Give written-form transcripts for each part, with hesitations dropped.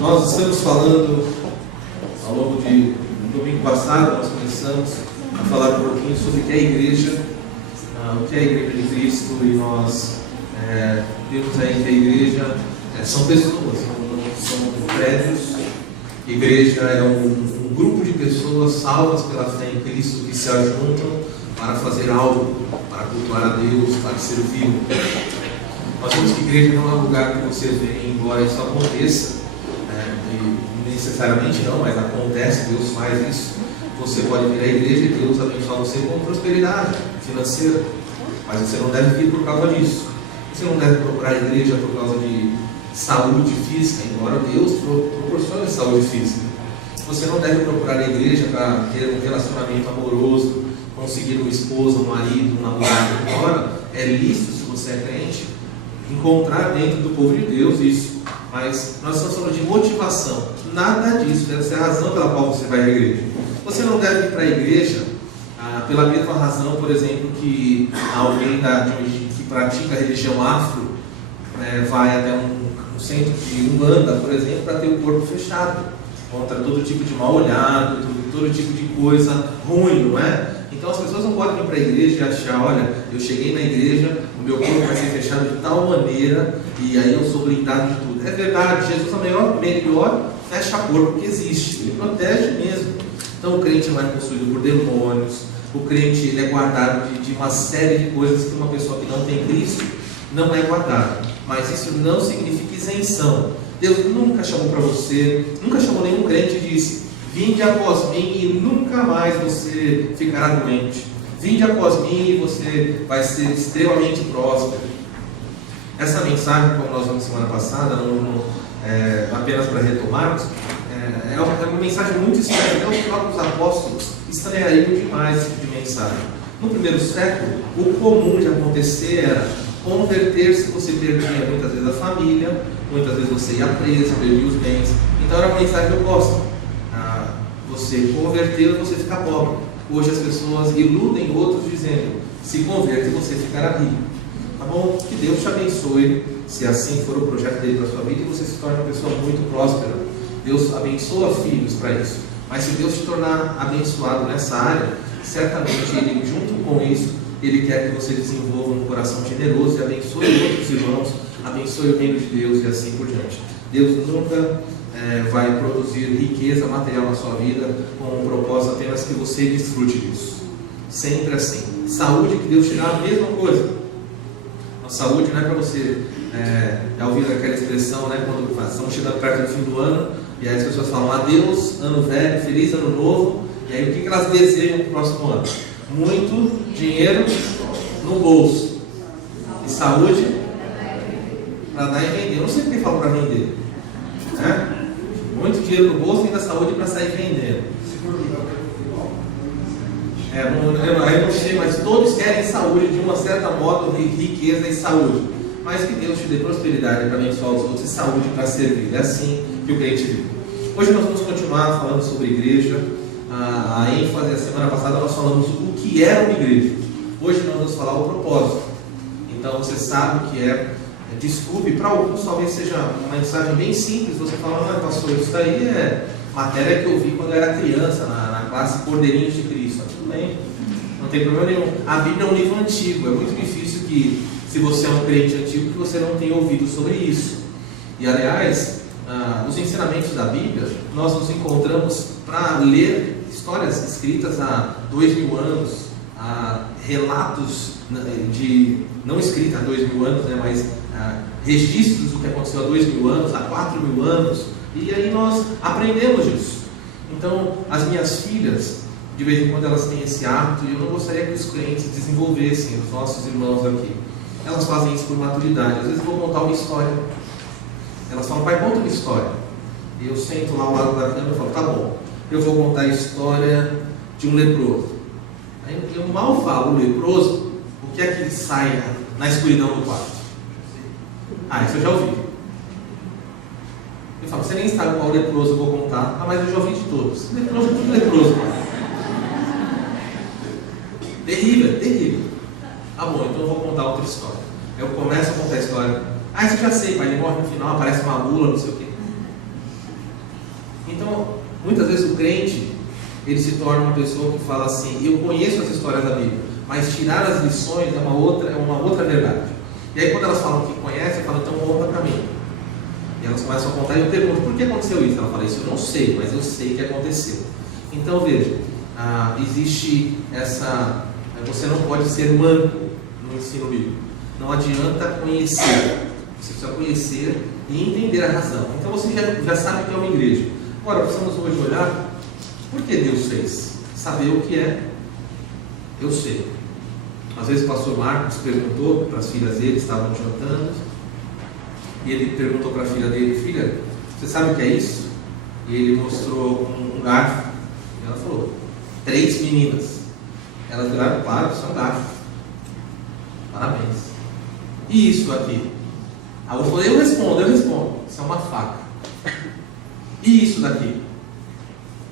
Nós estamos falando, ao longo do domingo passado, nós começamos a falar um pouquinho sobre o que é a igreja, o que é a igreja de Cristo, e nós vimos aí que a igreja são pessoas, não são prédios. Igreja é um grupo de pessoas salvas pela fé em Cristo que se ajuntam para fazer algo, para cultuar a Deus, para servir. Nós vemos que igreja não é um lugar que você vem, embora isso aconteça, e necessariamente não, mas acontece, Deus faz isso. Você pode vir à igreja e Deus abençoar você com prosperidade financeira, mas você não deve vir por causa disso. Você não deve procurar a igreja por causa de saúde física, embora Deus proporcione saúde física. Você não deve procurar a igreja para ter um relacionamento amoroso, conseguir uma esposa, um marido, um namorado, embora é lícito, se você é crente, encontrar dentro do povo de Deus isso. Mas nós estamos falando de motivação. Nada disso deve ser a razão pela qual você vai à igreja. Você não deve ir para a igreja pela mesma razão, por exemplo, que alguém que pratica a religião afro vai até um centro de Umbanda, por exemplo, para ter o corpo fechado, contra todo tipo de mal olhado, todo tipo de coisa ruim, não é? Então as pessoas não podem ir para a igreja e achar, olha, eu cheguei na igreja, o meu corpo vai ser fechado de tal maneira e aí eu sou blindado de tudo. É verdade, Jesus é o melhor fecha-corpo que existe, ele protege mesmo. Então o crente não é possuído por demônios, o crente ele é guardado de uma série de coisas que uma pessoa que não tem Cristo não é guardada. Mas isso não significa isenção. Deus nunca chamou para você, nunca chamou nenhum crente e disse: vinde após mim e nunca mais você ficará doente. Vinde após mim e você vai ser extremamente próspero. Essa mensagem, como nós vimos semana passada, apenas para retomarmos, é uma mensagem muito estranha. Então os próprios apóstolos estranhariam demais esse tipo de mensagem. No primeiro século, o comum de acontecer era converter-se, você perdia muitas vezes a família, muitas vezes você ia preso, perdia os bens. Então era uma mensagem oposta. Você converter, você fica pobre. Hoje as pessoas iludem outros dizendo: se converte e você ficará rico. Tá bom? Que Deus te abençoe, se assim for o projeto dele para a sua vida, e você se torne uma pessoa muito próspera. Deus abençoa filhos para isso. Mas se Deus te tornar abençoado nessa área, certamente Ele, junto com isso, Ele quer que você desenvolva um coração generoso e abençoe outros irmãos, abençoe o reino de Deus e assim por diante. Deus nunca vai produzir riqueza material na sua vida com o propósito apenas que você desfrute disso. Sempre assim. Saúde, que Deus te dá a mesma coisa. A saúde não é para você já ouvir aquela expressão, né, quando estamos chegando perto do fim do ano e aí as pessoas falam adeus, ano velho, feliz ano novo, e aí o que elas desejam para o próximo ano? Muito dinheiro no bolso e saúde para dar e vender. Eu não sei porque falo para vender, né? Muito dinheiro no bolso e ainda saúde para sair vendendo. Eu não sei, mas todos querem saúde, de uma certa modo, riqueza e saúde. Mas que Deus te dê prosperidade para abençoar os outros e saúde para servir. É assim que o crente vive. Hoje nós vamos continuar falando sobre igreja. A ênfase da semana passada nós falamos o que é uma igreja. Hoje nós vamos falar o propósito. Então você sabe o que é. Desculpe, para alguns talvez seja uma mensagem bem simples. Você fala: não, pastor, isso daí é matéria que eu vi quando eu era criança, na classe Cordeirinhos de Cristo. Tudo bem, não tem problema nenhum. A Bíblia é um livro antigo, é muito difícil que, se você é um crente antigo, que você não tenha ouvido sobre isso. E aliás, os ensinamentos da Bíblia, nós nos encontramos para ler histórias escritas há 2000 anos, relatos não escritos há 2000 anos, né, mas registros do que aconteceu há 2000 anos, há 4000 anos, e aí nós aprendemos isso. Então, as minhas filhas, de vez em quando elas têm esse hábito, e eu não gostaria que os crentes desenvolvessem, os nossos irmãos aqui. Elas fazem isso por maturidade. Às vezes eu vou contar uma história. Elas falam: pai, conta uma história. E eu sento lá ao lado da cama e falo: tá bom, eu vou contar a história de um leproso. Aí eu mal falo o leproso, o que é que sai na escuridão do quarto? Isso eu já ouvi. Eu falo: você nem sabe qual leproso eu vou contar. Mas eu já ouvi de todos. Leproso é tudo leproso, pai. Terrível, terrível. Tá bom, então eu vou contar outra história. Eu começo a contar a história. Isso eu já sei, pai, ele morre no final, aparece uma mula, não sei o quê. ele se torna uma pessoa que fala assim: eu conheço as histórias da Bíblia, mas tirar as lições é uma outra verdade. E aí quando elas falam que conhecem, eu falo: então conta para mim. E elas começam a contar e eu pergunto: por que aconteceu isso? Ela fala: isso eu não sei, mas eu sei que aconteceu. Então veja, existe essa... Você não pode ser manco no ensino bíblico. Não adianta conhecer. Você precisa conhecer e entender a razão. Então você já sabe que é uma igreja. Agora precisamos hoje olhar por que Deus fez. Saber o que é. Eu sei. Às vezes o pastor Marcos perguntou para as filhas dele, estavam jantando, e ele perguntou para a filha dele: filha, você sabe o que é isso? E ele mostrou um garfo. E ela falou: 3 meninas. Elas viraram: claro, isso é um garfo. Parabéns. E isso aqui? Aí eu falei: eu respondo. Isso é uma faca. E isso daqui?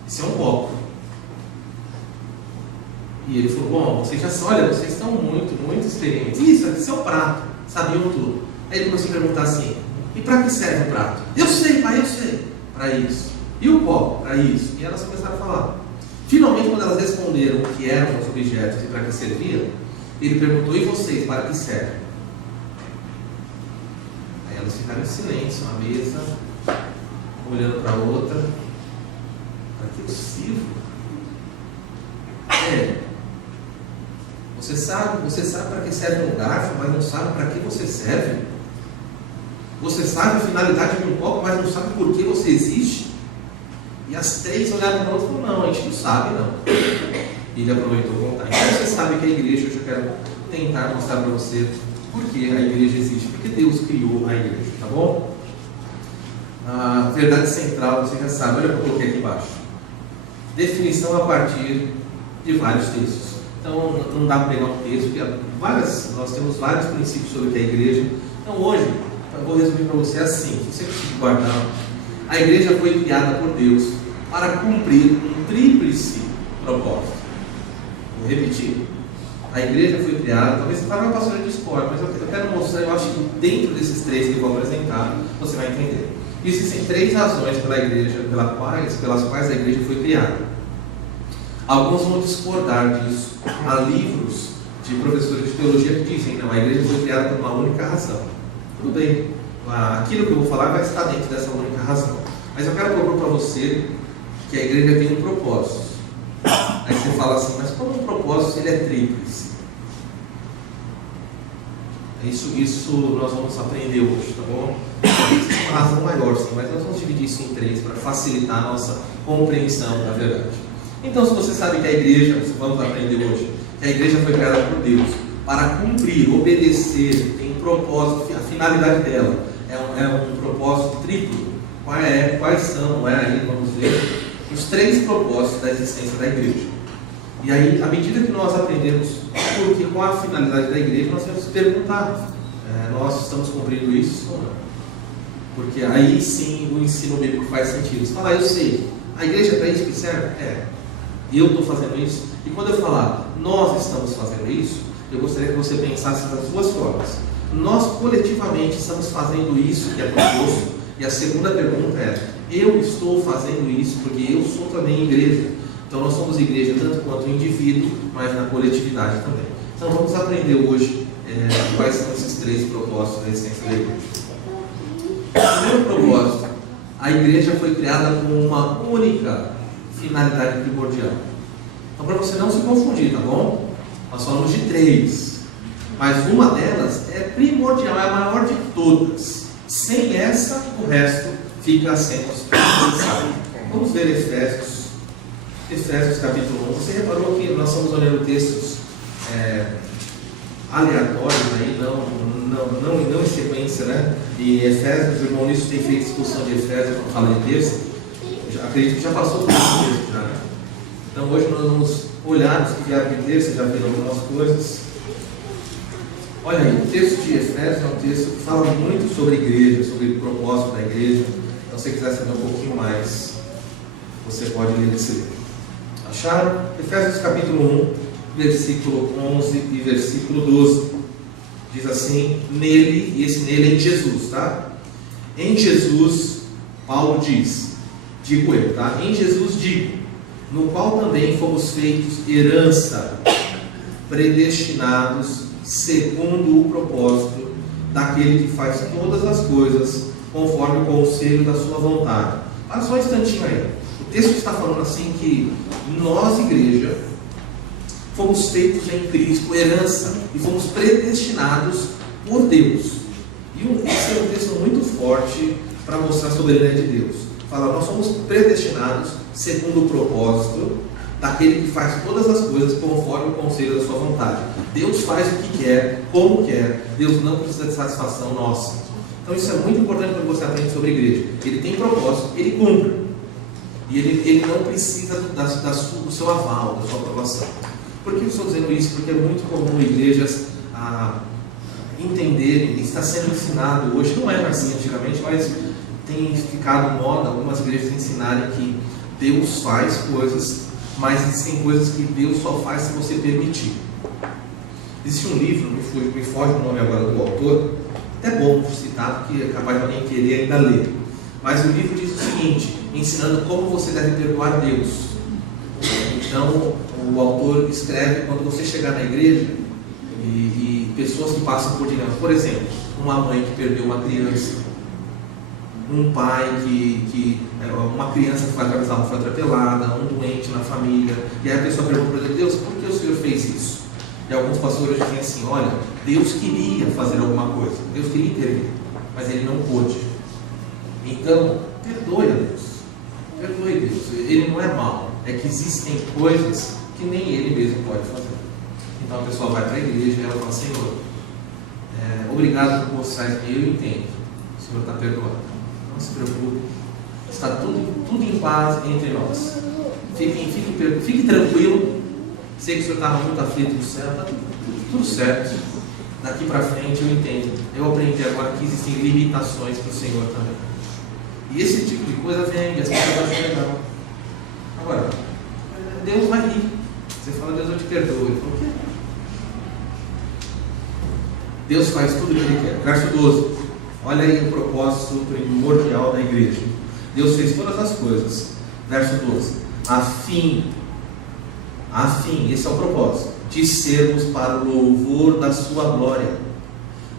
Isso é um copo. E ele falou: bom, vocês já sabem, olha, vocês estão muito experientes. Isso aqui é um prato. Sabiam tudo. Aí ele começou a perguntar assim: e para que serve o prato? Eu sei, pai, eu sei. Para isso. E o copo? Para isso. E elas começaram a falar. Finalmente, quando elas responderam o que eram os objetos e para que serviam, ele perguntou: e vocês, para que servem? Aí elas ficaram em silêncio na mesa, olhando para a outra. Para que eu sirvo? Você sabe para que serve um garfo, mas não sabe para que você serve? Você sabe a finalidade de um copo, mas não sabe por que você existe? E as 3 olharam para o outro e falaram: não, a gente não sabe, não. E ele aproveitou contar. Então você sabe que a igreja, hoje eu quero tentar mostrar para você por que a igreja existe, porque Deus criou a igreja, tá bom? A verdade central, você já sabe, olha o que eu coloquei aqui embaixo. Definição a partir de vários textos. Então não dá para pegar um texto, porque nós temos vários princípios sobre o que é a igreja. Então hoje, eu vou resumir para você assim, se você conseguir guardar. A igreja foi criada por Deus para cumprir um tríplice propósito. Vou repetir. A igreja foi criada, talvez você fale: uma pastora de esporte, mas eu quero mostrar, eu acho que dentro desses 3 que eu vou apresentar, você vai entender. Existem 3 razões pela igreja, pelas quais a igreja foi criada. Alguns vão discordar disso. Há livros de professores de teologia que dizem: não, a igreja foi criada por uma única razão. Tudo bem, aquilo que eu vou falar vai estar dentro dessa única razão. Mas eu quero propor para você que a igreja tem um propósito. Aí você fala assim: mas como um propósito ele é tríplice? Isso nós vamos aprender hoje, tá bom? Existe uma razão maior, sim, mas nós vamos dividir isso em 3 para facilitar a nossa compreensão da verdade. Então, se você sabe que a igreja, vamos aprender hoje, que a igreja foi criada por Deus para cumprir, obedecer, tem um propósito, a finalidade dela é um propósito triplo. Quais são, aí vamos ver, os 3 propósitos da existência da igreja. E aí, à medida que nós aprendemos qual a finalidade da igreja, nós temos que perguntar: nós estamos cumprindo isso ou não? Porque aí sim o ensino bíblico faz sentido. Você fala: eu sei, a igreja é para isso que serve? E eu estou fazendo isso. E quando eu falar nós estamos fazendo isso, eu gostaria que você pensasse das 2 formas. Nós coletivamente estamos fazendo isso que é proposto. E a segunda pergunta é: eu estou fazendo isso porque eu sou também igreja. Então nós somos igreja tanto quanto indivíduo, mas na coletividade também. Então vamos aprender hoje quais são esses 3 propósitos da essência da igreja. O primeiro propósito: a igreja foi criada com uma única finalidade primordial. Então, para você não se confundir, tá bom? Nós falamos de 3, mas uma delas é primordial, é a maior de todas. Sem essa, o resto fica sem necessário. Vamos ver Efésios capítulo 1. Você reparou que nós estamos olhando textos aleatórios aí, não em sequência, né? E Efésios, o irmão Nisso tem feito discussão de Efésios quando fala de texto. Acredito que já passou por esse texto já, né? Então hoje nós vamos olhar os que vieram de texto, já viram algumas coisas. Olha aí, o texto de Efésios é um texto que fala muito sobre a igreja, sobre o propósito da igreja. Então, se você quiser saber um pouquinho mais, você pode ler esse livro. Acharam? Efésios capítulo 1, versículo 11 e versículo 12. Diz assim: nele, e esse nele é em Jesus, tá? Em Jesus, Paulo diz, digo eu, tá? Em Jesus digo, no qual também fomos feitos herança, predestinados segundo o propósito daquele que faz todas as coisas conforme o conselho da sua vontade. Para só um instantinho aí. O texto está falando assim que nós, igreja, fomos feitos em Cristo herança e fomos predestinados por Deus. E esse é um texto muito forte para mostrar a soberania de Deus. Fala, nós somos predestinados segundo o propósito daquele que faz todas as coisas conforme o conselho da sua vontade. Deus faz o que quer, como quer. Deus não precisa de satisfação nossa. Então isso é muito importante quando você aprende sobre a igreja. Ele tem propósito, ele cumpre. E ele não precisa do seu aval, da sua aprovação. Por que eu estou dizendo isso? Porque é muito comum igrejas entenderem, está sendo ensinado hoje, não era assim antigamente, mas tem ficado moda algumas igrejas ensinarem que Deus faz coisas, mas existem coisas que Deus só faz se você permitir. Existe um livro, me foge o nome agora do autor, até bom citar, porque é capaz de alguém querer ainda ler. Mas o livro diz o seguinte, ensinando como você deve perdoar Deus. Então, o autor escreve, quando você chegar na igreja, e pessoas que passam por dilemas, por exemplo, uma mãe que perdeu uma criança, um pai uma criança que foi atravessada, foi atropelada, um doente na família, e aí a pessoa pergunta para Deus, por que o Senhor fez isso? E alguns pastores dizem assim, olha, Deus queria fazer alguma coisa, Deus queria intervir, mas Ele não pôde. Então, perdoe a Deus, perdoe Deus, Ele não é mau, é que existem coisas que nem Ele mesmo pode fazer. Então a pessoa vai para a igreja e ela fala, Senhor, obrigado por mostrar isso, eu entendo, o Senhor está perdoando, não se preocupe, está tudo em paz entre nós, fique tranquilo, sei que o Senhor estava muito aflito no céu, está tudo certo, daqui para frente eu entendo, eu aprendi agora que existem limitações para o Senhor também, e esse tipo de coisa vem, e as pessoas acham legal. Agora, Deus vai rir, você fala, Deus eu te perdoo, Ele falou, o quê? Deus faz tudo o que Ele quer. Verso 12, olha aí o propósito primordial da igreja. Deus fez todas as coisas. Verso 12, a fim, esse é o propósito, de sermos para o louvor da sua glória,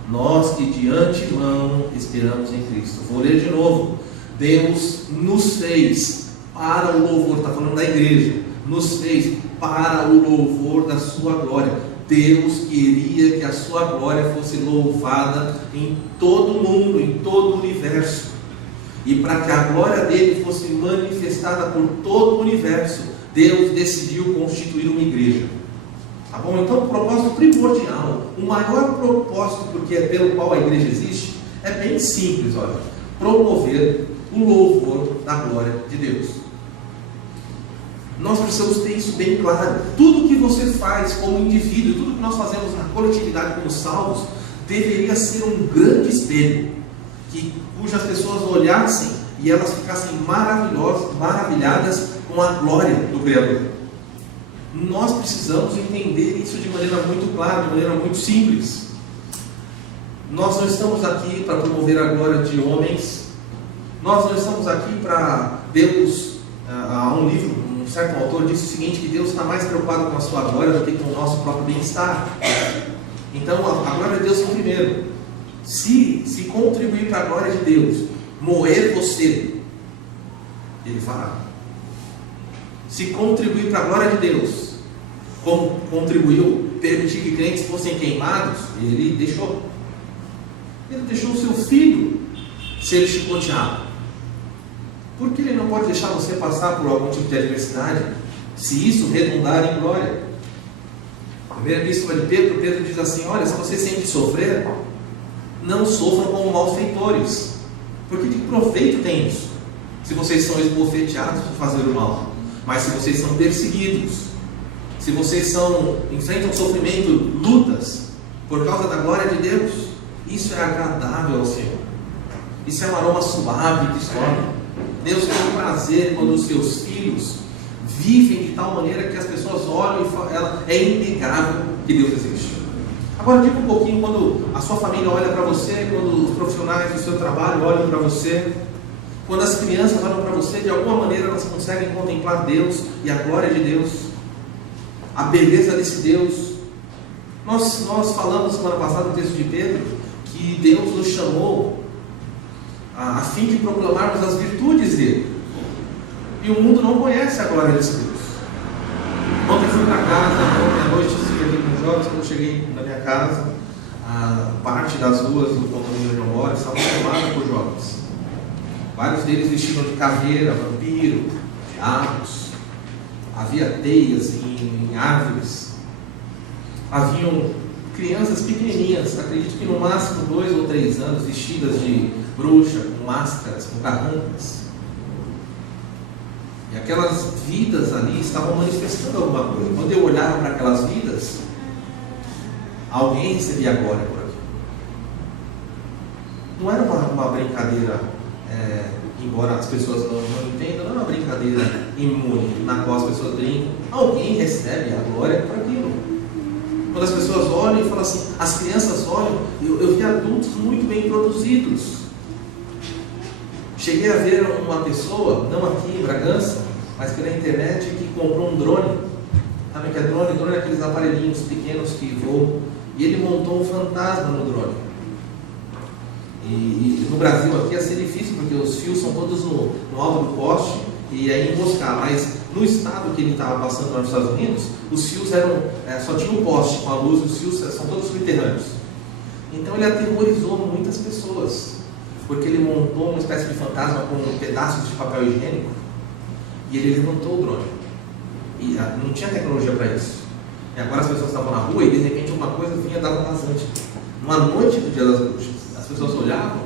nós que de antemão esperamos em Cristo. Vou ler de novo. Deus nos fez para o louvor, está falando da igreja, nos fez para o louvor da sua glória. Deus queria que a sua glória fosse louvada em todo o mundo, em todo o universo. E para que a glória dele fosse manifestada por todo o universo, Deus decidiu constituir uma igreja. Tá bom? Então o propósito primordial, o maior propósito pelo qual a igreja existe, é bem simples, olha, promover o louvor da glória de Deus. Nós precisamos ter isso bem claro. Tudo que você faz como indivíduo, tudo que nós fazemos na coletividade como salvos, deveria ser um grande espelho, cujas pessoas olhassem e elas ficassem maravilhadas com a glória do Criador. Nós precisamos entender isso de maneira muito clara, de maneira muito simples. Nós não estamos aqui para promover a glória de homens, nós não estamos aqui para Deus. Há um livro, um certo autor disse o seguinte, que Deus está mais preocupado com a sua glória do que com o nosso próprio bem-estar. Então a glória de Deus é o primeiro. Se contribuir para a glória de Deus, moer você, Ele fará. Se contribuir para a glória de Deus, como contribuiu, permitir que crentes fossem queimados, Ele deixou. Ele deixou o seu filho ser chicoteado. Por que Ele não pode deixar você passar por algum tipo de adversidade, se isso redundar em glória? A primeira epístola de Pedro diz assim, olha, se você sente sofrer, não sofram como malfeitores, porque de que proveito tem isso? Se vocês são esbofeteados por fazer o mal, mas se vocês são perseguidos, se vocês enfrentam sofrimento, lutas, por causa da glória de Deus, isso é agradável ao Senhor, isso é um aroma suave que sobe. Deus tem prazer quando os seus filhos vivem de tal maneira que as pessoas olham e falam, é inegável que Deus existe. Agora diga um pouquinho, quando a sua família olha para você, quando os profissionais do seu trabalho olham para você, Quando as crianças olham para você, de alguma maneira elas conseguem contemplar Deus e a glória de Deus, a beleza desse Deus. Nós falamos semana passada no texto de Pedro que Deus nos chamou a fim de proclamarmos as virtudes dele. E o mundo não conhece a glória desse Deus. Ontem fui para casa, ontem à noite estive aqui com os jovens. Quando eu cheguei na minha casa, a parte das ruas do condomínio onde eu moro estavam tomadas por jovens. Vários deles vestiram de caveira, vampiro, diabos. Havia teias em árvores. Haviam crianças pequenininhas, acredito que no máximo 2 ou 3 anos, vestidas de bruxa, com máscaras, com carrancas. E aquelas vidas ali estavam manifestando alguma coisa. Quando eu olhava para aquelas vidas, alguém recebia glória por aqui. Não era uma brincadeira, embora as pessoas não entendam, não é uma brincadeira imune, na qual as pessoas brincam. Alguém recebe a glória por aquilo. Quando as pessoas olham e falam assim, as crianças olham, eu vi adultos muito bem produzidos. Cheguei a ver uma pessoa, não aqui em Bragança, mas pela internet, que comprou um drone. Sabe o que é drone? Drone é aqueles aparelhinhos pequenos que voam. E ele montou um fantasma no drone. E no Brasil aqui ia ser difícil, porque os fios são todos no alto do poste e aí emboscar. Mas no estado que ele estava passando lá nos Estados Unidos, os fios eram, só tinha um poste com a luz, os fios são todos subterrâneos. Então ele aterrorizou muitas pessoas, porque ele montou uma espécie de fantasma com pedaços de papel higiênico e ele levantou o drone. E não tinha tecnologia para isso. E agora as pessoas estavam na rua e de repente uma coisa vinha dar um rasante. Numa noite do Dia das Bruxas, as pessoas olhavam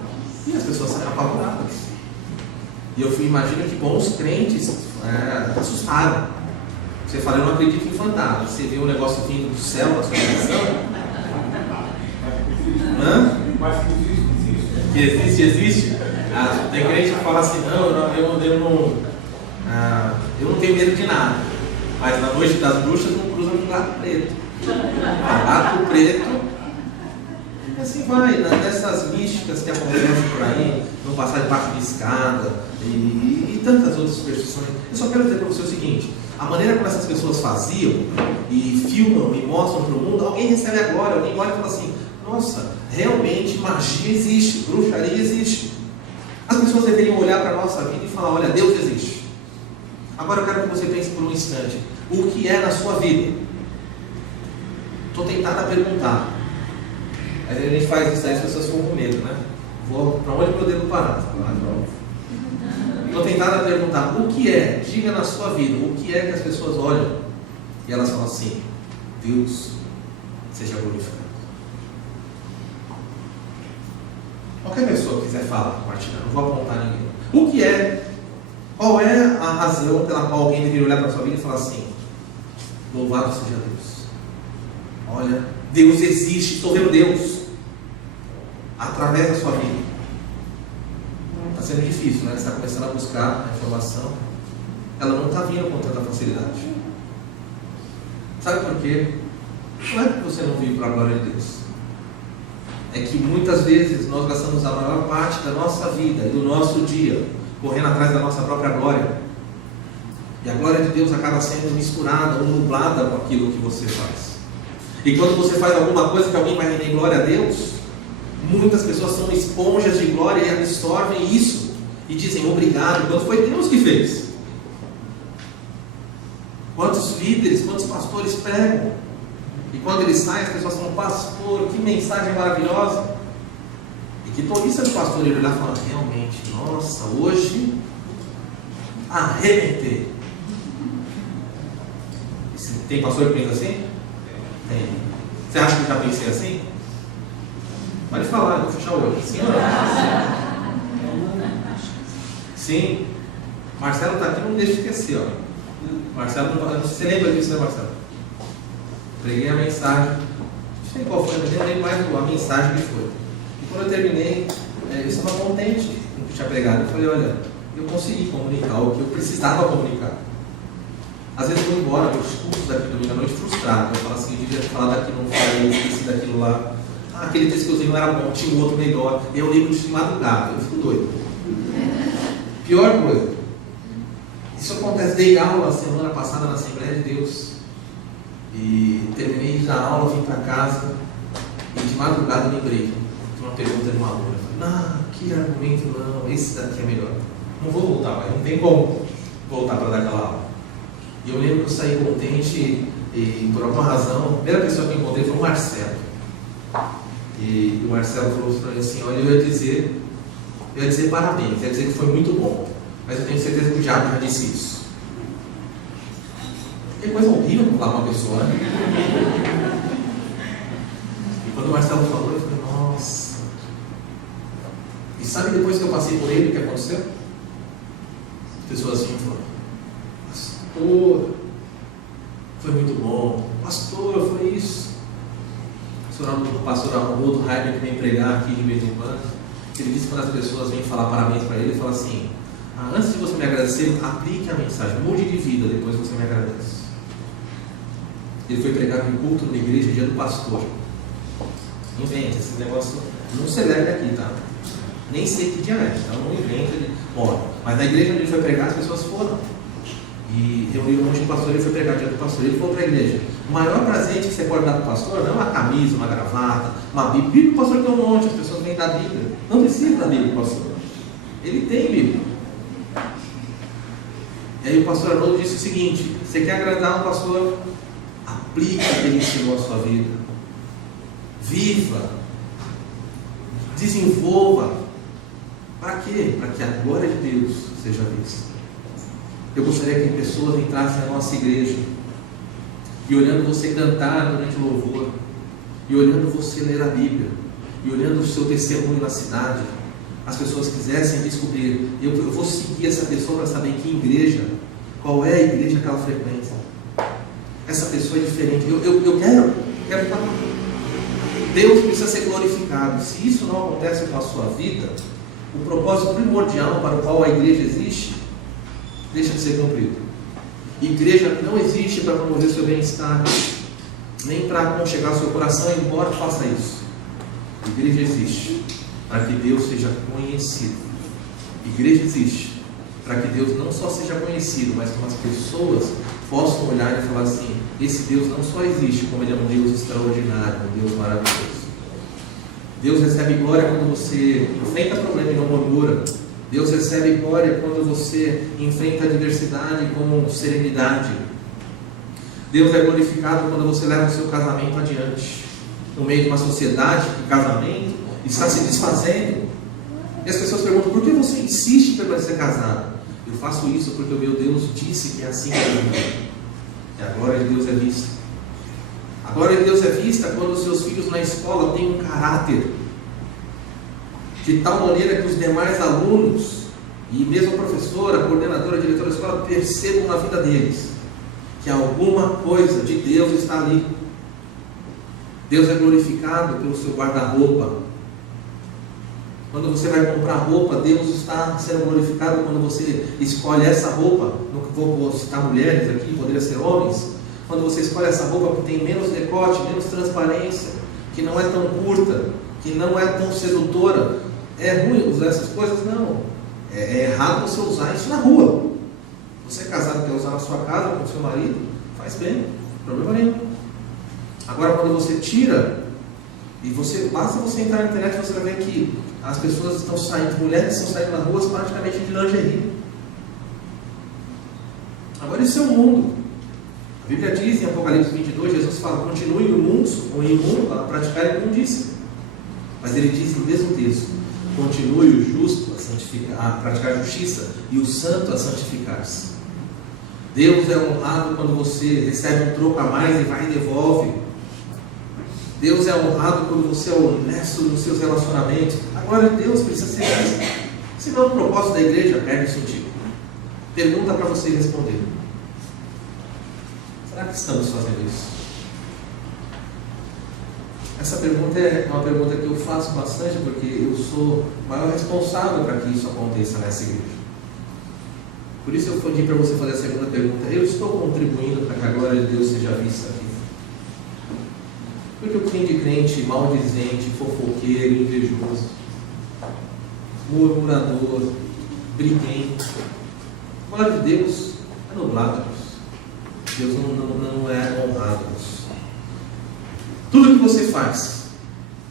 e as pessoas saíram apavoradas. E eu imagino que bons crentes assustaram. Você fala, eu não acredito em fantasma. Você vê um negócio vindo do céu na sua direção? Mas que existe. Existe? Tem crente que fala assim, eu não tenho medo de nada. Mas na noite das bruxas não cruzam com gato preto. Gato preto. E assim vai, nessas místicas que acontecem por aí, não passar debaixo de escada e tantas outras superstições. Eu só quero dizer para você o seguinte: a maneira como essas pessoas faziam e filmam e mostram para o mundo, alguém recebe a glória, alguém olha e fala assim, nossa, realmente magia existe, bruxaria existe. As pessoas deveriam olhar para a nossa vida e falar, olha, Deus existe. Agora eu quero que você pense por um instante, o que é na sua vida? Estou tentado a perguntar. Mas a gente faz isso aí, as pessoas ficam com medo, né? Vou para onde meu dedo parar? Estou tentado a perguntar, o que é? Diga na sua vida, o que é que as pessoas olham? E elas falam assim, Deus seja glorificado. Qualquer pessoa que quiser falar, compartilhar, não vou apontar ninguém. O que é? Qual é a razão pela qual alguém deveria olhar para a sua vida e falar assim, louvado seja Deus. Olha, Deus existe, estou vendo Deus através da sua vida. Está sendo difícil, né? Você está começando a buscar a informação, ela não está vindo com tanta facilidade. Sabe por quê? Não é que você não vive para a glória de Deus. É que muitas vezes nós gastamos a maior parte da nossa vida e do nosso dia correndo atrás da nossa própria glória. E a glória de Deus acaba sendo misturada ou nublada com aquilo que você faz. E quando você faz alguma coisa que alguém vai render glória a Deus, muitas pessoas são esponjas de glória e absorvem isso e dizem obrigado, quando foi Deus que fez. Quantos líderes, quantos pastores pregam? E quando eles saem, as pessoas falam, pastor, que mensagem maravilhosa. E que tolice do pastor ele olhar e falar, realmente, nossa, hoje arrebentei. Tem pastor que pensa assim? Tem. Você acha que eu já pensei assim? Pode falar, eu vou fechar o olho. Sim ou não? Sim. Marcelo está aqui, não deixa de esquecer. Ó. Marcelo, não sei se você lembra disso, né, Marcelo? Preguei a mensagem. Não sei qual foi, mas eu lembro mais a mensagem que foi. E quando eu terminei, eu estava contente com o que tinha pregado. Eu falei, olha, eu consegui comunicar o que eu precisava comunicar. Às vezes eu vou embora, meus cursos daqui domingo à noite frustrado. Eu falo assim, eu devia falar daquilo, não falei, esqueci daquilo lá. Aquele texto que eu usei não era bom, tinha um outro melhor. Eu lembro de madrugada, eu fico doido. Pior coisa, isso acontece, dei aula semana passada na Assembleia de Deus. E terminei de dar aula, vim para casa e de madrugada lembrei de uma pergunta de uma aluna. Não, que argumento não, esse daqui é melhor. Não vou voltar mais, não tem como voltar para dar aquela aula. E eu lembro que eu saí contente e por alguma razão, a primeira pessoa que eu encontrei foi o Marcelo. E o Marcelo falou para mim assim, olha, eu ia dizer parabéns, eu ia dizer que foi muito bom, mas eu tenho certeza que o diabo já disse isso. Que coisa horrível para falar uma pessoa, né? E quando o Marcelo falou, eu falei, nossa. E sabe depois que eu passei por ele, o que aconteceu? As pessoas vinham e falaram, pastor, foi muito bom. Pastor, foi isso. O pastor Arnoldo Heimer, que vem pregar aqui de vez em quando, ele disse que quando as pessoas vêm falar parabéns para ele, ele fala assim, antes de você me agradecer, aplique a mensagem, mude de vida, depois você me agradece. Ele foi pregar no culto na igreja, dia do pastor. Invente, esse negócio não celebre aqui, tá? Nem sei que dia é, então não invente. Bom, mas na igreja onde ele foi pregar, as pessoas foram. E reuniram um monte de pastor, ele foi pregar dia do pastor. Ele falou para a igreja, o maior presente que você pode dar para o pastor não é uma camisa, uma gravata, uma Bíblia. Bíblia o pastor tem um monte, as pessoas vêm da Bíblia. Não precisa da Bíblia, pastor. Ele tem Bíblia. E aí o pastor Haroldo disse o seguinte, você quer agradar um pastor? Aplique o que ele ensinou à sua vida. Viva. Desenvolva. Para quê? Para que a glória de Deus seja vista. Eu gostaria que pessoas entrassem na nossa igreja e olhando você cantar durante o louvor, e olhando você ler a Bíblia, e olhando o seu testemunho na cidade, as pessoas quisessem descobrir, eu vou seguir essa pessoa para saber que igreja, qual é a igreja que ela frequenta. Essa pessoa é diferente. Eu quero estar. Deus precisa ser glorificado. Se isso não acontece com a sua vida, o propósito primordial para o qual a igreja existe deixa de ser cumprido. Igreja não existe para promover seu bem-estar, nem para aconchegar seu coração, embora faça isso. Igreja existe para que Deus seja conhecido. Igreja existe para que Deus não só seja conhecido, mas que as pessoas possam olhar e falar assim, esse Deus não só existe, como Ele é um Deus extraordinário, um Deus maravilhoso. Deus recebe glória quando você enfrenta problema e não murmura. Deus recebe glória quando você enfrenta a adversidade com serenidade. Deus é glorificado quando você leva o seu casamento adiante. No meio de uma sociedade que o casamento está se desfazendo. E as pessoas perguntam, por que você insiste em permanecer casado? Eu faço isso porque o meu Deus disse que é assim que eu vivo. E a glória de Deus é vista. A glória de Deus é vista quando os seus filhos na escola têm um caráter de tal maneira que os demais alunos, e mesmo a professora, a coordenadora, a diretora da escola, percebam na vida deles que alguma coisa de Deus está ali. Deus é glorificado pelo seu guarda-roupa. Quando você vai comprar roupa, Deus está sendo glorificado quando você escolhe essa roupa. Não vou citar mulheres aqui, poderia ser homens. Quando você escolhe essa roupa que tem menos decote, menos transparência, que não é tão curta, que não é tão sedutora. É ruim usar essas coisas? Não. É errado você usar isso na rua. Você é casado, quer usar na sua casa com o seu marido, faz bem, problema nenhum. Agora, quando você tira, e basta você entrar na internet, você vai ver que as pessoas estão saindo, mulheres estão saindo na rua praticamente de lingerie. Agora, isso é o mundo. A Bíblia diz em Apocalipse 22, Jesus fala, continue no mundo, ou imundo, a praticar imundícia. Mas ele diz no mesmo texto, continue o justo a praticar justiça e o santo a santificar-se. Deus é honrado quando você recebe um troco a mais e vai e devolve. Deus é honrado quando você é honesto nos seus relacionamentos. Agora Deus precisa ser isso. Senão o propósito da igreja perde sentido. Pergunta para você responder. Será que estamos fazendo isso? Essa pergunta é uma pergunta que eu faço bastante porque eu sou o maior responsável para que isso aconteça nessa igreja. Por isso eu pedi para você fazer a segunda pergunta. Eu estou contribuindo para que a glória de Deus seja vista aqui? Porque o que tem de crente maldizente, fofoqueiro, invejoso, murmurador, briguento. A glória de Deus é nublado. Deus não é honrado. Tudo que você faz,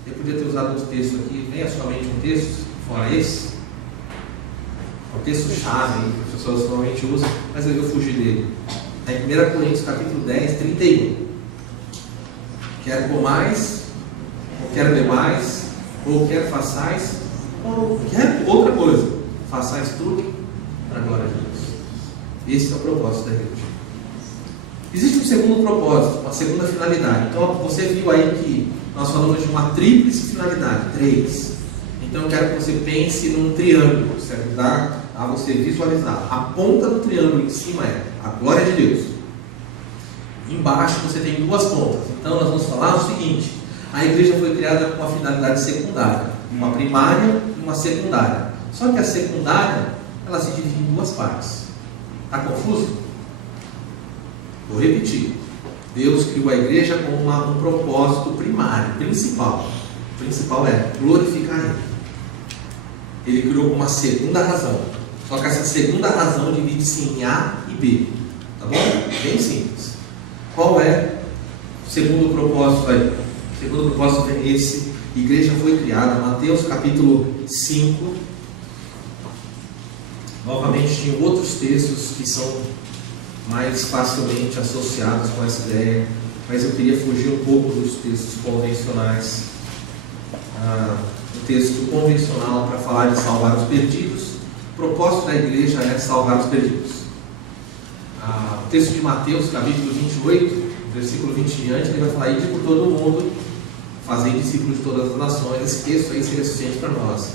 eu podia ter usado outro texto aqui, vem à sua mente um texto, fora esse, é um texto-chave que as pessoas normalmente usam, mas eu fugi dele. É em 1 Coríntios capítulo 10, 31. Quer comais, ou quer bebais, ou quer façais, ou quer outra coisa, façais tudo para a glória de Deus. Esse é o propósito da igreja. Existe um segundo propósito, uma segunda finalidade. Então você viu aí que nós falamos de uma tríplice finalidade, 3. Então eu quero que você pense num triângulo, isso ajudar a você visualizar. A ponta do triângulo em cima é a glória de Deus. Embaixo você tem duas pontas. Então nós vamos falar o seguinte: a igreja foi criada com uma finalidade secundária, uma primária e uma secundária. Só que a secundária, ela se divide em duas partes. Está confuso? Vou repetir. Deus criou a igreja com um propósito primário, principal. O principal é glorificar Ele. Ele criou com uma segunda razão. Só que essa segunda razão divide-se em A e B. Tá bom? Bem simples. Qual é o segundo propósito aí? O segundo propósito é esse. A igreja foi criada, Mateus capítulo 5. Novamente, tinha outros textos que são mais facilmente associados com essa ideia, mas eu queria fugir um pouco dos textos convencionais. Um texto convencional para falar de salvar os perdidos. O propósito da igreja é salvar os perdidos. O texto de Mateus, capítulo 28, versículo 20 em diante, ele vai falar: ide por todo o mundo, fazei discípulos de todas as nações. Esse texto aí seria suficiente para nós.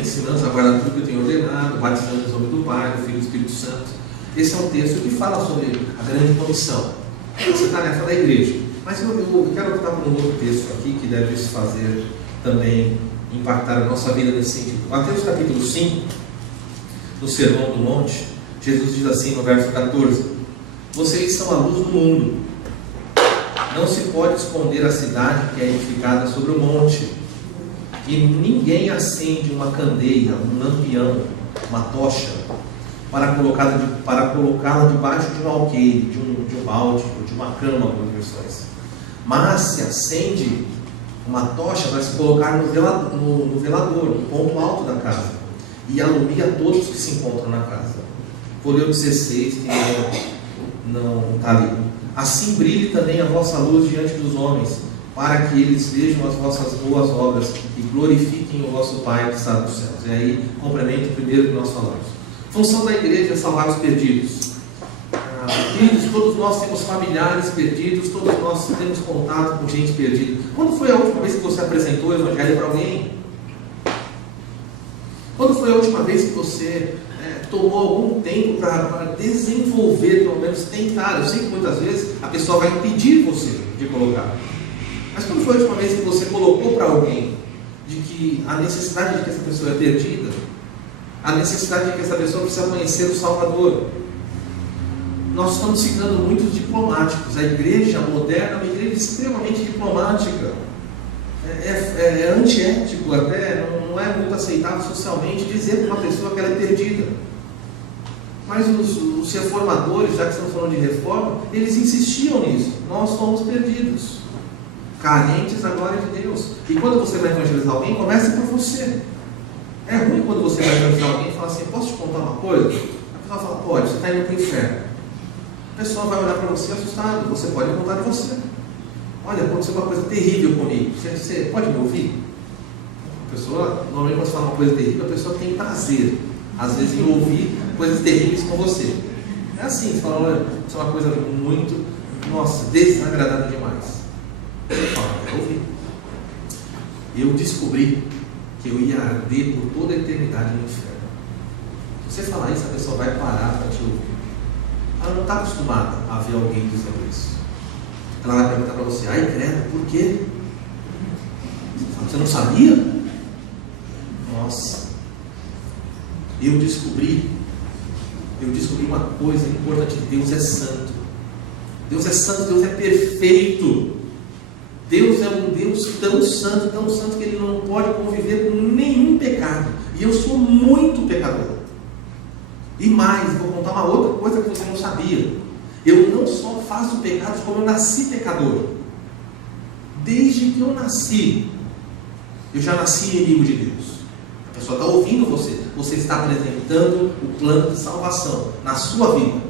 Ensinando a guardar tudo que eu tenho ordenado, batizando em nome do Pai, do Filho e do Espírito Santo. Esse é um texto que fala sobre a grande comissão, essa tarefa da igreja. Mas eu quero optar por um outro texto aqui que deve se fazer também impactar a nossa vida nesse sentido. Mateus capítulo 5, no Sermão do Monte, Jesus diz assim no verso 14: vocês são a luz do mundo. Não se pode esconder a cidade que é edificada sobre o monte. E ninguém acende uma candeia, um lampião, uma tocha, para colocá-la debaixo de um alqueire, de um balde, ou de uma cama, algumas versões. Mas se acende uma tocha, vai se colocar no velador, no ponto alto da casa, e alumia todos que se encontram na casa. Vou ler o 16, que não está ali. Assim brilhe também a vossa luz diante dos homens, para que eles vejam as vossas boas obras e glorifiquem o vosso Pai que está nos céus. E aí complementa o primeiro que nós falamos. Função da igreja é salvar os perdidos. Queridos, todos nós temos familiares perdidos, todos nós temos contato com gente perdida. Quando foi a última vez que você apresentou o Evangelho para alguém? Quando foi a última vez que você tomou algum tempo para desenvolver, pelo menos tentar? Eu sei que muitas vezes a pessoa vai impedir você de colocar. Mas quando foi a última vez que você colocou para alguém de que a necessidade de que essa pessoa é perdida, a necessidade de que essa pessoa precisa conhecer o Salvador? Nós estamos ficando muito diplomáticos. A igreja moderna é uma igreja extremamente diplomática. É antiético até, não é muito aceitável socialmente dizer para uma pessoa que ela é perdida. Mas os reformadores, já que estamos falando de reforma, eles insistiam nisso. Nós somos perdidos, carentes da glória de Deus. E quando você vai evangelizar alguém, comece por você. É ruim quando você vai evangelizar alguém e fala assim: posso te contar uma coisa? A pessoa fala: pode, você está indo para o inferno. A pessoa vai olhar para você assustado. Você pode contar de você. Olha, aconteceu uma coisa terrível comigo. Você pode me ouvir? A pessoa, normalmente quando você fala uma coisa terrível, a pessoa tem prazer, às vezes, em ouvir coisas terríveis com você. É assim, você fala: olha, isso é uma coisa muito, nossa, desagradável demais. Você fala: eu ouvi. Eu descobri que eu ia arder por toda a eternidade no inferno. Se você falar isso, a pessoa vai parar para te ouvir. Ela não está acostumada a ver alguém dizendo isso. Ela vai perguntar para você: ai, credo, por quê? Você não sabia? Nossa, eu descobri uma coisa importante: Deus é santo. Deus é santo, Deus é perfeito. Deus é um Deus tão santo que Ele não pode conviver com nenhum pecado. E eu sou muito pecador. E mais, vou contar uma outra coisa que você não sabia. Eu não só faço pecados, como eu nasci pecador. Desde que eu nasci, eu já nasci inimigo de Deus. A pessoa está ouvindo você. Você está apresentando o plano de salvação na sua vida.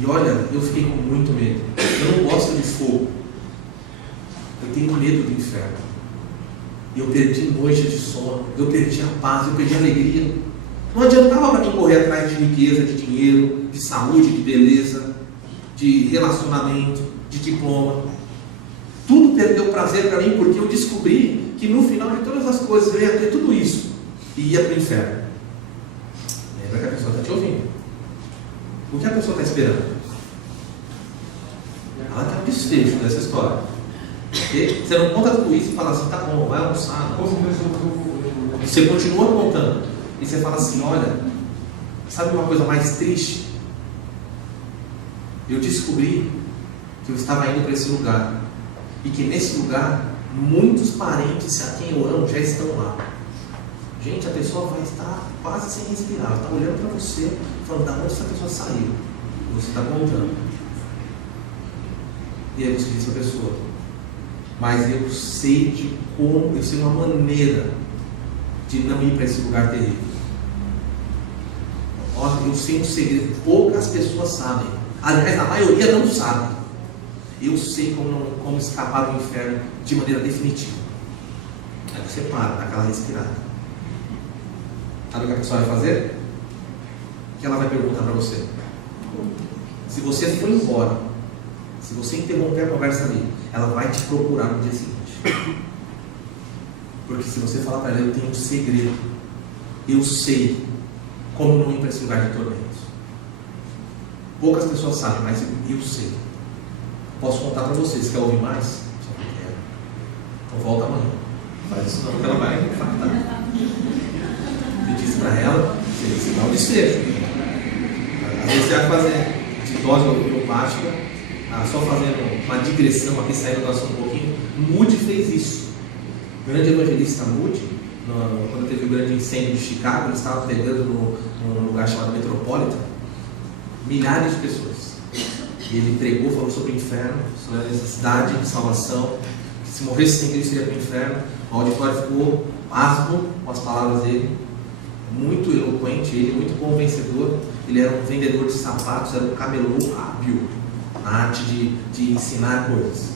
E olha, eu fiquei com muito medo. Eu não gosto de fogo. Eu tenho medo do inferno. E eu perdi noites de sono. Eu perdi a paz, eu perdi a alegria. Não adiantava para mim correr atrás de riqueza, de dinheiro, de saúde, de beleza, de relacionamento, de diploma. Tudo perdeu prazer para mim porque eu descobri que no final de todas as coisas eu ia ter tudo isso e ia para o inferno. Lembra que a pessoa está te ouvindo. O que a pessoa está esperando? Ela tem um desfecho dessa história. Okay? Você não conta tudo isso e fala assim, tá bom, vai almoçar. Não. Você continua contando. E você fala assim, olha, sabe uma coisa mais triste? Eu descobri que eu estava indo para esse lugar. E que nesse lugar, muitos parentes a quem eu amo já estão lá. Gente, a pessoa vai estar quase sem respirar. Ela está olhando para você, falando, da onde essa pessoa saiu? E você está contando. E aí você diz para a pessoa, mas eu sei eu sei uma maneira de não ir para esse lugar terrível. Eu sei um segredo, poucas pessoas sabem. Aliás, a maioria não sabe. Eu sei como escapar do inferno de maneira definitiva. Aí você para, dá aquela respirada. Sabe o que a pessoa vai fazer? O que ela vai perguntar para você? Se você for embora, se você interromper a conversa ali, ela vai te procurar no dia seguinte. Porque se você falar para ela, eu tenho um segredo. Eu sei como não ir para esse lugar de tormento. Poucas pessoas sabem, mas eu sei. Posso contar para vocês. Quer ouvir mais? Só que eu quero. Então volta amanhã. Faz isso não, que ela vai infartar. Você disse para ela, você disse dar o desfecho. Às vezes você vai fazer de dose homeopática, só fazendo uma digressão aqui, saindo do assunto um pouquinho. Moody fez isso. O grande evangelista Moody, quando teve o grande incêndio de Chicago, ele estava pregando num lugar chamado Metropolitan, milhares de pessoas. E ele pregou, falou sobre o inferno, sobre a necessidade de salvação, que se morresse sem Cristo seria para o inferno. O auditório ficou pasmo com as palavras dele, muito eloquente, ele muito convencedor. Ele era um vendedor de sapatos, era um camelô hábil na arte de ensinar coisas.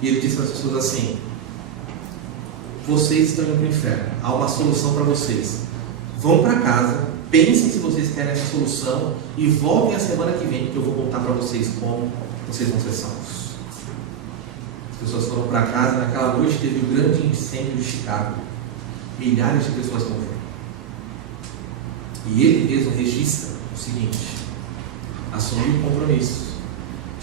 E ele disse para as pessoas assim: vocês estão indo para o inferno, há uma solução para vocês. Vão para casa, pensem se vocês querem essa solução e voltem a semana que vem, que eu vou contar para vocês como vocês vão ser salvos. As pessoas foram para casa, naquela noite teve o grande incêndio de Chicago. Milhares de pessoas morreram. E ele mesmo registra o seguinte: assumir o compromisso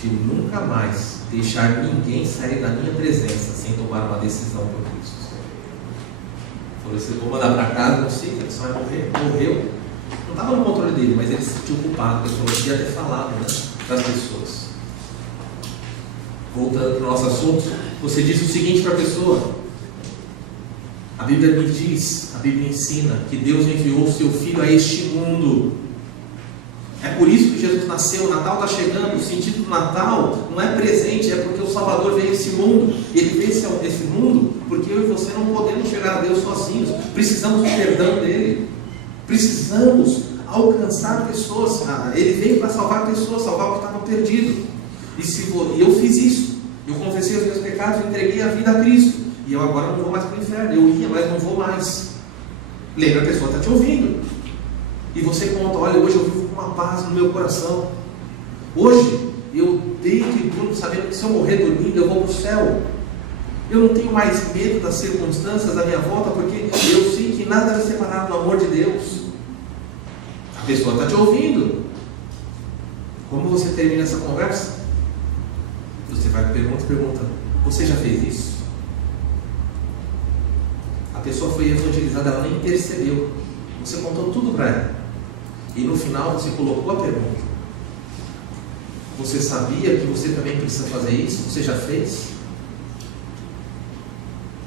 de nunca mais deixar ninguém sair da minha presença sem tomar uma decisão por Cristo. Falou assim, vou mandar para casa, não sei, a pessoa vai morrer. Morreu. Não estava no controle dele, mas ele se sentiu culpado. Ele podia ter falado, né, para as pessoas. Voltando para o nosso assunto, você disse o seguinte para a pessoa: a Bíblia me diz, a Bíblia ensina que Deus enviou o seu Filho a este mundo. É por isso que Jesus nasceu, o Natal está chegando. O sentido do Natal não é presente, é porque o Salvador veio a esse mundo. Ele veio a esse mundo porque eu e você não podemos chegar a Deus sozinhos. Precisamos do perdão dele. Precisamos alcançar pessoas. Ele veio para salvar pessoas, salvar o que estava perdido. E eu fiz isso. Eu confessei os meus pecados e entreguei a vida a Cristo. E eu agora não vou mais para o inferno. Eu ia, mas não vou mais. Lembra, a pessoa está te ouvindo. E você conta: olha, hoje eu vivo com uma paz no meu coração. Hoje eu deito e durmo sabendo que se eu morrer dormindo eu vou para o céu. Eu não tenho mais medo das circunstâncias da minha volta, porque eu sei que nada vai separar do amor de Deus. A pessoa está te ouvindo. Como você termina essa conversa? Você vai pergunta: você já fez isso? A pessoa foi evangelizada, ela nem percebeu. Você contou tudo para ela. E no final você colocou a pergunta: você sabia que você também precisa fazer isso? Você já fez?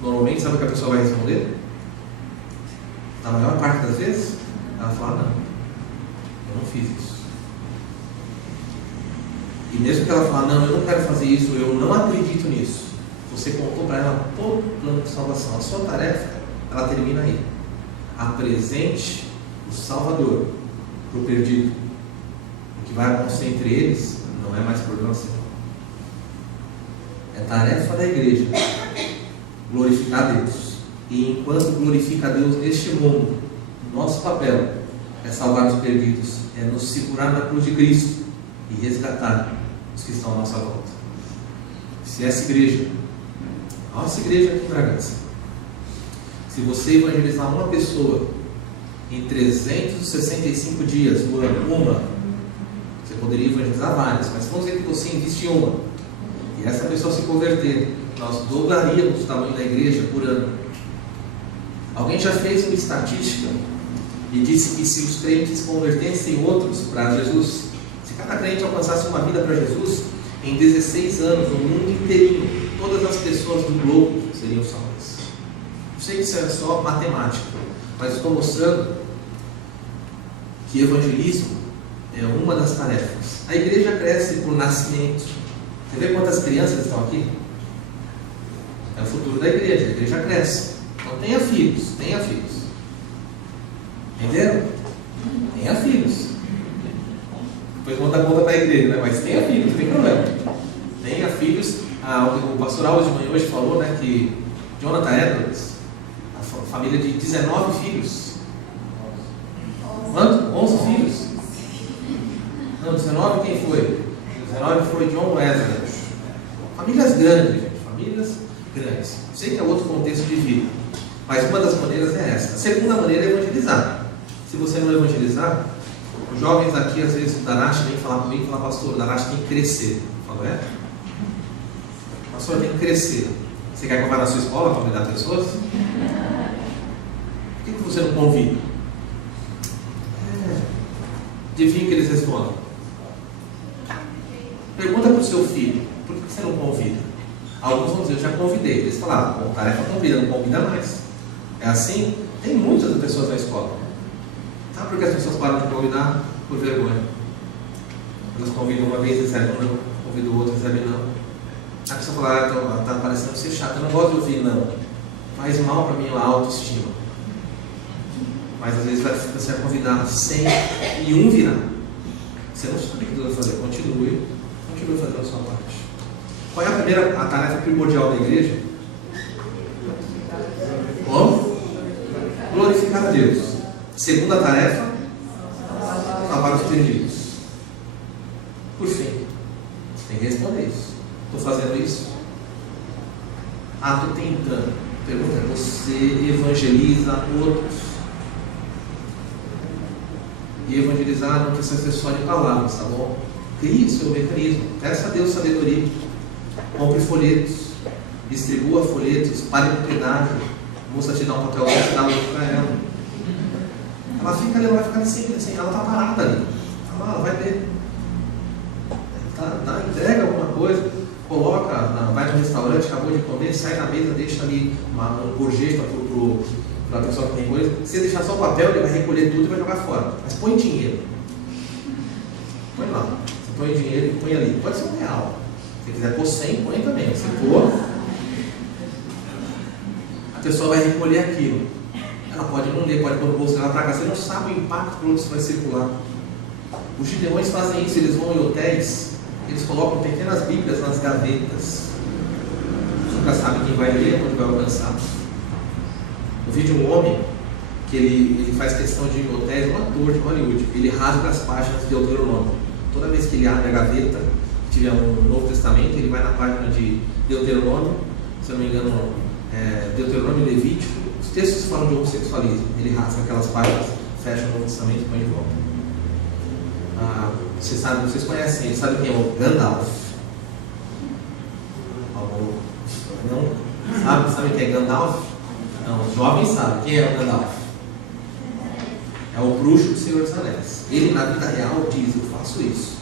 Normalmente, sabe o que a pessoa vai responder? Na maior parte das vezes, Ela fala, não, eu não fiz isso. E mesmo que ela fale, não, eu não quero fazer isso, eu não acredito nisso, você contou para ela todo o plano de salvação. A sua tarefa, ela termina aí. Apresente o Salvador para o perdido. O que vai acontecer entre eles não é mais problema seu. É tarefa da igreja glorificar Deus. E enquanto glorifica Deus neste mundo, nosso papel é salvar os perdidos, é nos segurar na cruz de Cristo e resgatar os que estão à nossa volta. Se essa igreja, nossa igreja aqui em Bragança, se você evangelizar uma pessoa em 365 dias no ano, você poderia evangelizar várias, mas vamos dizer que você investe uma, e essa pessoa se converter, nós dobraríamos o tamanho da igreja por ano. Alguém já fez uma estatística e disse que se os crentes convertessem outros para Jesus, se cada crente alcançasse uma vida para Jesus, em 16 anos, no mundo inteirinho, todas as pessoas do globo seriam salvas. Eu sei que isso é só matemática, mas estou mostrando que evangelismo é uma das tarefas. A igreja cresce por nascimento. Você vê quantas crianças estão aqui? É o futuro da igreja. A igreja cresce. Então tenha filhos, tenha filhos. Entenderam? Tenha filhos. Depois manda conta para a igreja, né? Mas tenha filhos, não tem problema. Tenha filhos. O pastor Alves de manhã hoje falou, né, que Jonathan Edwards, a família de 19 filhos. Quanto? 11 filhos? Não, 19 quem foi? 19 foi John Wesley. Famílias grandes, gente. Famílias grandes. Sei que é outro contexto de vida, mas uma das maneiras é essa. A segunda maneira é evangelizar. Se você não evangelizar, os jovens aqui, às vezes, o Darash vem falar comigo e fala, pastor, o Darash tem que crescer. Eu falo, é? Pastor, tem que crescer. Você quer que eu vá na sua escola para convidar pessoas? Por que você não convida? Adivinha o que eles respondem? Pergunta para o seu filho, por que você não convida? Alguns vão dizer, eu já convidei. Eles falaram, bom, tarefa convida, não convida mais. É assim? Tem muitas pessoas na escola. Sabe por que as pessoas param de convidar? Por vergonha. Elas convidam uma vez, recebem não. Convidam outra, recebem não. A pessoa fala, está parecendo ser chato, eu não gosto de ouvir não. Faz mal para mim a autoestima. Mas às vezes você vai convidar 100 e um virar. Você não sabe o que Deus vai fazer. Continue fazendo a sua parte. Qual é a tarefa primordial da igreja? Como? Glorificar a Deus. Segunda tarefa, salvar os perdidos. Por fim, tem que responder isso. Estou fazendo isso? Estou tentando. Pergunta, você evangeliza outros? E evangelizar não precisa ser só de palavras, tá bom? Crie o seu mecanismo. Peça a Deus sabedoria. Compre folhetos. Distribua folhetos. Pare no pedágio. A moça te dá um papel, você dá outro para ela. Ela fica ali, ela vai ficar sempre assim. Ela está parada ali. Ela vai ver. Entrega alguma coisa. Coloca, vai no restaurante, acabou de comer, sai na mesa, deixa ali uma gorjeta para a pessoa que tem coisa. Se você deixar só o papel, ele vai recolher tudo e vai jogar fora. Mas põe dinheiro. Põe lá. Você põe dinheiro e põe ali. Pode ser R$1. Se quiser pôr 100, põe também. Você pôr, a pessoa vai recolher aquilo. Ela pode não ler, pode pôr no bolso dela para cá. Você não sabe o impacto que isso vai circular. Os gideões fazem isso, eles vão em hotéis, eles colocam pequenas bíblias nas gavetas. Você nunca sabe quem vai ler, quando vai alcançar. Eu vi de um homem que ele faz questão de ir em hotéis, um ator de Hollywood, ele rasga as páginas de Deuteronômio. Toda vez que ele abre a gaveta, que tiver um Novo Testamento, ele vai na página de Deuteronômio, se eu não me engano, Deuteronômio e Levítico. Os textos falam de homossexualismo. Ele rasga aquelas páginas, fecha o Novo Testamento e põe de volta. Vocês conhecem, eles sabem quem é o Gandalf? Não? Sabe quem é Gandalf? Não, os jovens sabem quem é o Gandalf. É o bruxo do Senhor dos Anéis. Ele na vida real diz, eu faço isso.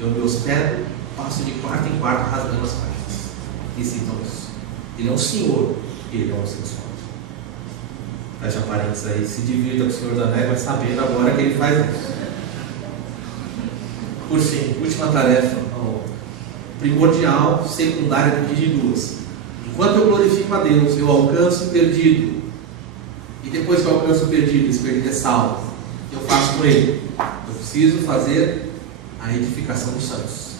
Eu me hospedo, passo de quarto em quarto rasgando as páginas. E citam isso. Ele é um senhor, ele é homossexual. Fecha parênteses aí, se divirta com o Senhor dos Anéis, vai sabendo agora que ele faz isso. Por fim, última tarefa, primordial, secundária, dividida em duas. Enquanto eu glorifico a Deus, eu alcanço o perdido. E depois que eu alcanço o perdido, esse perdido é salvo. Eu faço com ele. Eu preciso fazer a edificação dos santos.